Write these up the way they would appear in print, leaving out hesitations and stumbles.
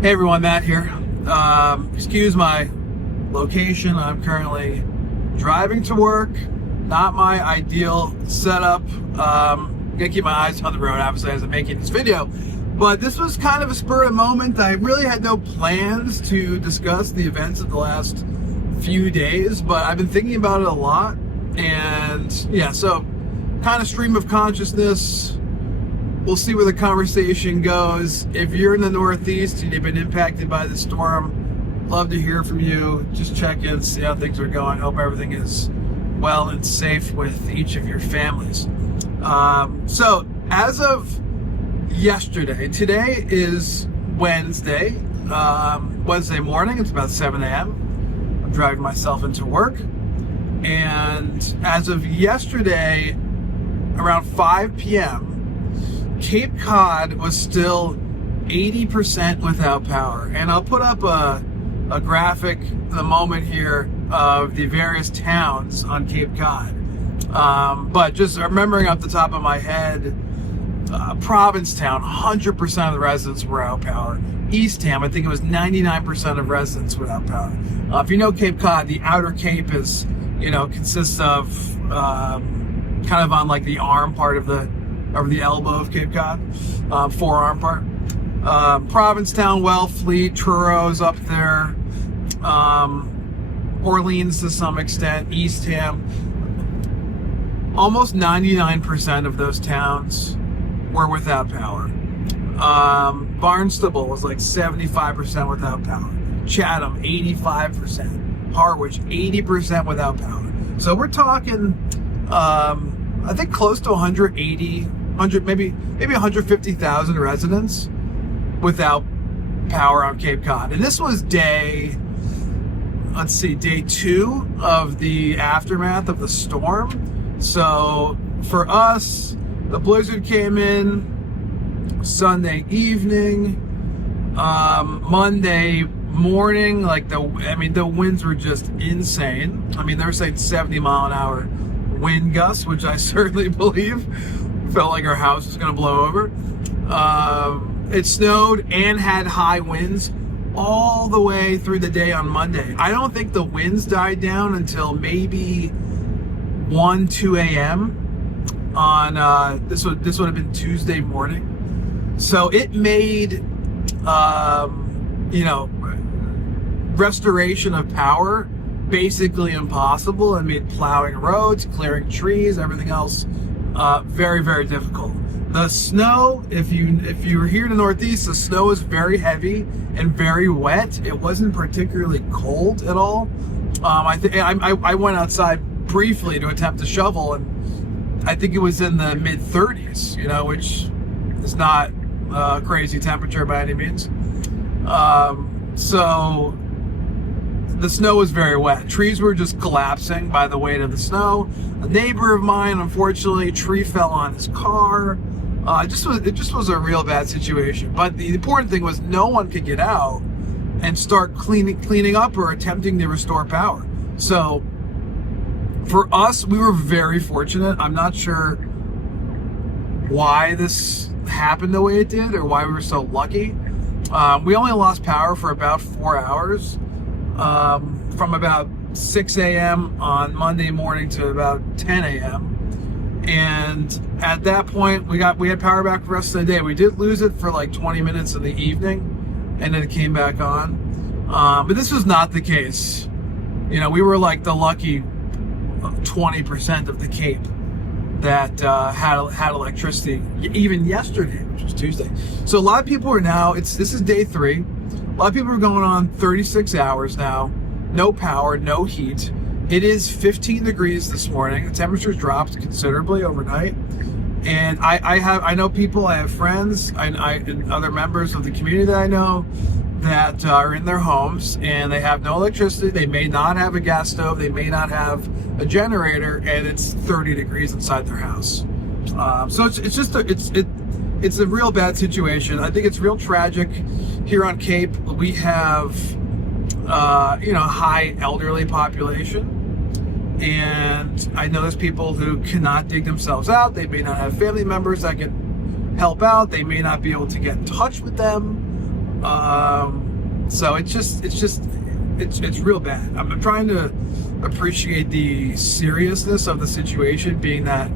Hey everyone, Matt here. Excuse my location. I'm currently driving to work. Not my ideal setup. Gonna keep my eyes on the road, obviously, as I'm making this video. But this was kind of a spur of the moment. I really had no plans to discuss the events of the last few days, but I've been thinking about it a lot. And yeah, so kind of stream of consciousness. We'll see where the conversation goes. If you're in the Northeast and you've been impacted by the storm, love to hear from you. Just check in, see how things are going. Hope everything is well and safe with each of your families. So as of yesterday, today is Wednesday morning. It's about 7 a.m. I'm driving myself into work. And as of yesterday, around 5 p.m., Cape Cod was still 80% without power. And I'll put up a graphic in a moment here of the various towns on Cape Cod. But just remembering off the top of my head, Provincetown, 100% of the residents were without power. Eastham, I think it was 99% of residents without power. If you know Cape Cod, the outer Cape is, consists of kind of on like the arm part of the elbow of Cape Cod, forearm part. Provincetown, Wellfleet, Truro's up there, Orleans to some extent, Eastham. Almost 99% of those towns were without power. Barnstable was like 75% without power. Chatham, 85%. Harwich, 80% without power. So we're talking, I think close to 100, maybe 150,000 residents without power on Cape Cod. And this was day 2 of the aftermath of the storm. So for us, the blizzard came in Sunday evening, Monday morning, the winds were just insane. I mean, they were saying 70 mile an hour wind gusts, which I certainly believe. Felt like our house was going to blow over. It snowed and had high winds all the way through the day on Monday. I don't think the winds died down until maybe 2 a.m. on this would have been Tuesday morning. So it made restoration of power basically impossible, and made plowing roads, clearing trees, everything else very, very difficult. The snow, if you were here in the Northeast, the snow is very heavy and very wet. It wasn't particularly cold at all. I went outside briefly to attempt to shovel, and I think it was in the mid 30s, which is not a crazy temperature by any means. So the snow was very wet. Trees were just collapsing by the weight of the snow. A neighbor of mine, unfortunately, a tree fell on his car. It just was a real bad situation. But the important thing was no one could get out and start cleaning up or attempting to restore power. So for us, we were very fortunate. I'm not sure why this happened the way it did or why we were so lucky. We only lost power for about 4 hours. From about 6 a.m. on Monday morning to about 10 a.m. And at that point, we had power back the rest of the day. We did lose it for like 20 minutes in the evening, and then it came back on. But this was not the case. We were like the lucky 20% of the Cape that had electricity even yesterday, which was Tuesday. So a lot of people are now, this is day 3. A lot of people are going on 36 hours now. No power, no heat. It is 15 degrees this morning. The temperature's dropped considerably overnight. And I know people, I have friends, and other members of the community that I know that are in their homes and they have no electricity. They may not have a gas stove. They may not have a generator, and it's 30 degrees inside their house. So it's a real bad situation. I think it's real tragic. Here on Cape, we have high elderly population, and I know there's people who cannot dig themselves out. They may not have family members that can help out. They may not be able to get in touch with them. So it's real bad. I'm trying to appreciate the seriousness of the situation, being that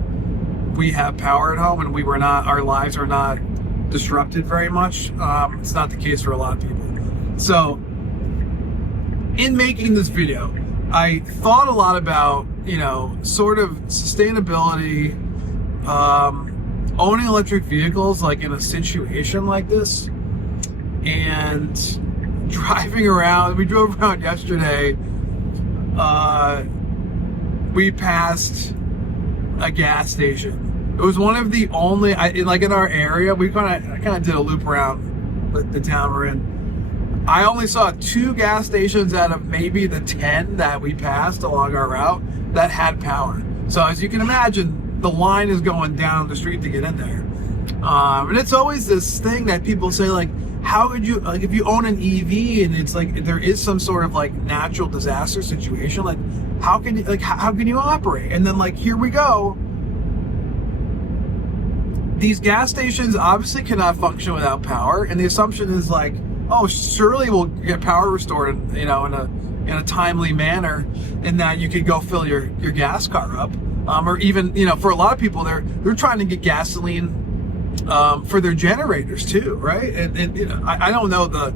we have power at home and our lives are not disrupted very much. It's not the case for a lot of people. So in making this video, I thought a lot about, sort of sustainability, owning electric vehicles, like in a situation like this, and driving around. We drove around yesterday. We passed a gas station. It was one of the only, like in our area, I kind of did a loop around the town we're in. I only saw 2 gas stations out of maybe the 10 that we passed along our route that had power. So as you can imagine, the line is going down the street to get in there. And it's always this thing that people say, like, how could you, like, if you own an EV and it's like there is some sort of like natural disaster situation, like how can you operate? And then, like, here we go. These gas stations obviously cannot function without power, and the assumption is like, oh, surely we'll get power restored, in a timely manner, in that you could go fill your gas car up, or even, for a lot of people, they're trying to get gasoline for their generators too, right? And I don't know the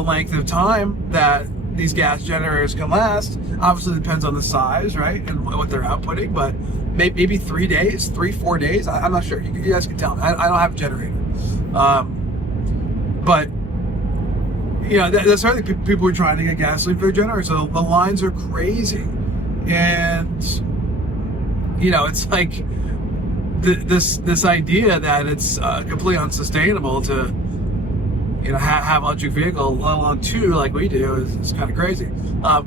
length of time that these gas generators can last. Obviously, it depends on the size, right, and what they're outputting, but maybe 3 days, 4 days. I'm not sure. You guys can tell me. I don't have a generator, but that's certainly people are trying to get gasoline for their generators. So the lines are crazy, and it's like this idea that it's completely unsustainable to have an electric vehicle, let alone 2 like we do, is kind of crazy.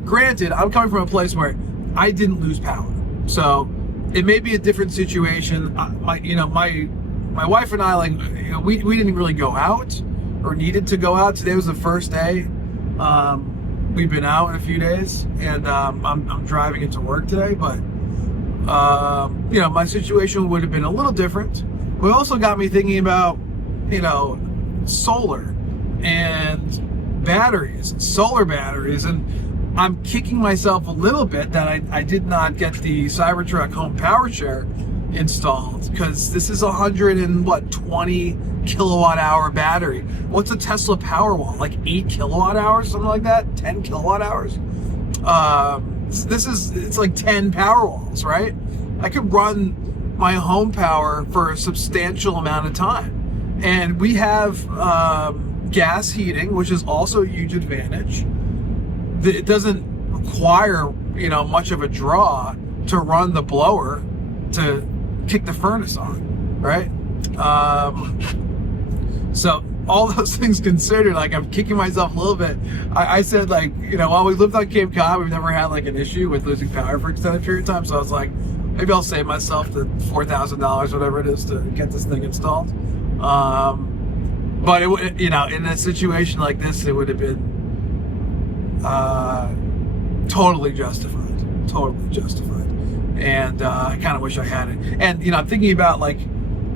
Granted, I'm coming from a place where I didn't lose power, so it may be a different situation. My wife and I, like, we didn't really go out or needed to go out. Today was the first day we've been out in a few days, and I'm driving into work today, but my situation would have been a little different. But it also got me thinking about solar and batteries, solar batteries, and I'm kicking myself a little bit that I did not get the Cybertruck home PowerShare installed, because this is 120 kilowatt hour battery. What's a Tesla Powerwall? Like 8 kilowatt hours, something like that? 10 kilowatt hours? It's like 10 Powerwalls, right? I could run my home power for a substantial amount of time. And we have gas heating, which is also a huge advantage. It doesn't require, much of a draw to run the blower to kick the furnace on, right? So all those things considered, like, I'm kicking myself a little bit. I said, like, while we lived on Cape Cod, we've never had like an issue with losing power for an extended period of time. So I was like, maybe I'll save myself the $4,000, whatever it is, to get this thing installed. But it, in a situation like this, it would have been totally justified. And I kind of wish I had it. And I'm thinking about, like,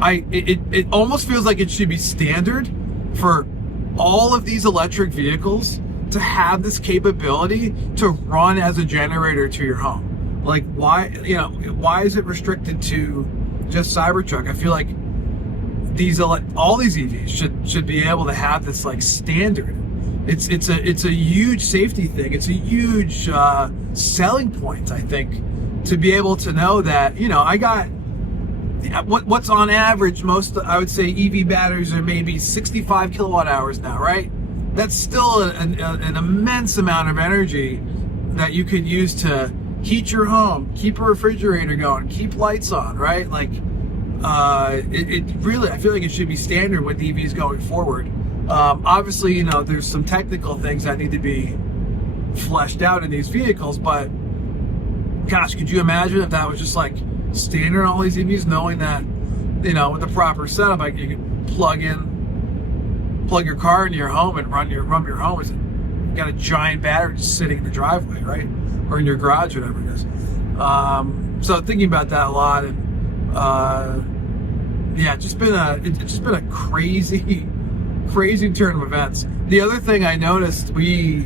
it almost feels like it should be standard for all of these electric vehicles to have this capability to run as a generator to your home. Like, why is it restricted to just Cybertruck? I feel like all these EVs should be able to have this, like, standard. It's a huge safety thing. It's a huge selling point, I think, to be able to know that, I got what's on average, most, I would say, EV batteries are maybe 65 kilowatt hours now, right? That's still an immense amount of energy that you could use to heat your home, keep a refrigerator going, keep lights on, right? Like, it really, I feel like it should be standard with EVs going forward. Obviously, there's some technical things that need to be fleshed out in these vehicles, but gosh, could you imagine if that was just like standard on all these EVs, knowing that, with the proper setup, like, you can plug your car into your home and run your home. You got a giant battery just sitting in the driveway, right? Or in your garage, whatever it is. So thinking about that a lot, and it's just been a crazy crazy turn of events. The other thing I noticed, we're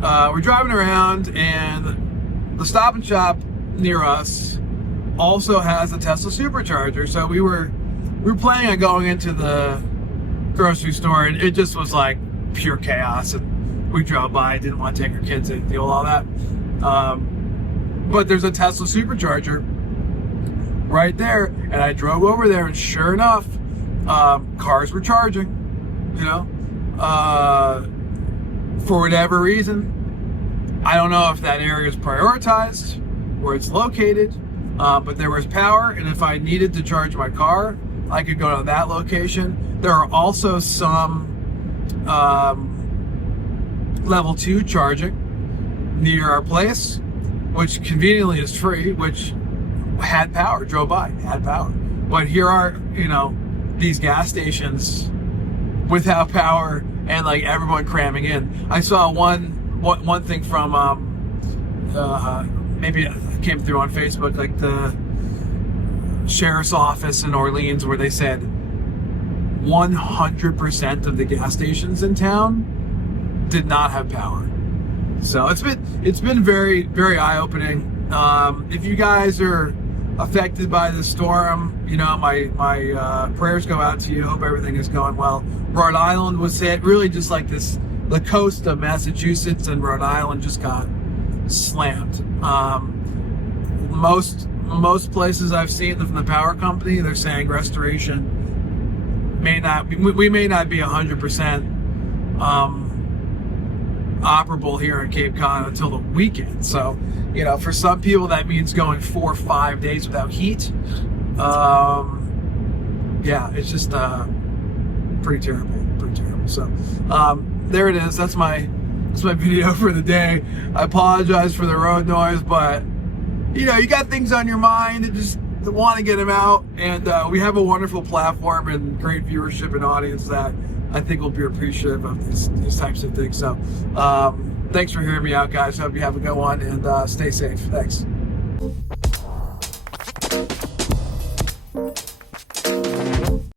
driving around, and the Stop and Shop near us also has a Tesla supercharger. So we were planning on going into the grocery store, and it just was like pure chaos. And we drove by, didn't want to take our kids in, deal with all that. But there's a Tesla supercharger right there, and I drove over there, and sure enough, cars were charging. You know, for whatever reason, I don't know if that area is prioritized, where it's located, but there was power, and if I needed to charge my car, I could go to that location. There are also some level 2 charging near our place, which conveniently is free, which had power, drove by, had power. But here are, you know, these gas stations without power, and like everyone cramming in. I saw one thing from maybe it came through on Facebook, like the sheriff's office in Orleans, where they said 100% of the gas stations in town did not have power. So it's been very, very eye-opening. If you guys are affected by the storm, you know, my prayers go out to you. Hope everything is going well. Rhode Island was hit, really just like this, the coast of Massachusetts and Rhode Island just got slammed. Most places I've seen from the power company, they're saying restoration we may not be 100% operable here in Cape Cod until the weekend. So, you know, for some people that means going 4 or 5 days without heat. Yeah, it's just pretty terrible. So there it is. That's my video for the day. I apologize for the road noise, but you know, you got things on your mind and just want to get them out, and we have a wonderful platform and great viewership and audience that I think will be appreciative of these types of things. So thanks for hearing me out, guys. Hope you have a good one, and stay safe. Thanks.